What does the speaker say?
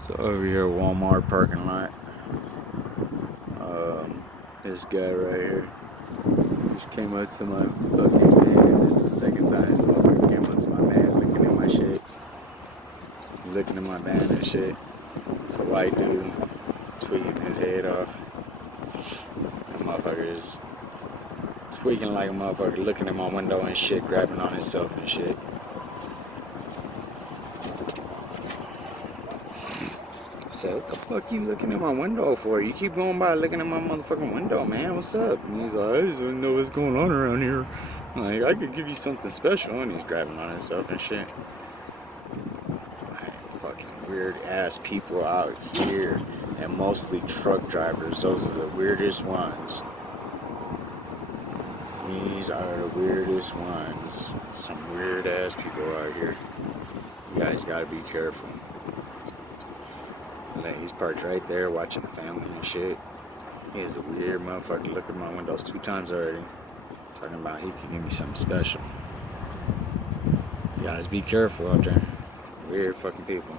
So over here, Walmart parking lot. This guy right here just came up to my fucking man. This is the second time this motherfucker came up to my man, looking at my shit, looking at my van and shit. It's a white dude tweaking his head off. That motherfucker is tweaking like a motherfucker, looking at my window and shit, grabbing on himself and shit. I said, what the fuck you looking at my window for? You keep going by looking at my motherfucking window, man. What's up? And he's like, I just want to know what's going on around here. I'm like, I could give you something special. And he's grabbing on himself and shit. Like, fucking weird ass people out here. And mostly truck drivers. Those are the weirdest ones. These are the weirdest ones. Some weird ass people out here. You guys gotta be careful. He's parked right there watching the family and shit. He is a weird motherfucker. Look at my windows 2 times already. Talking about he can give me something special. You guys be careful out there. Weird fucking people.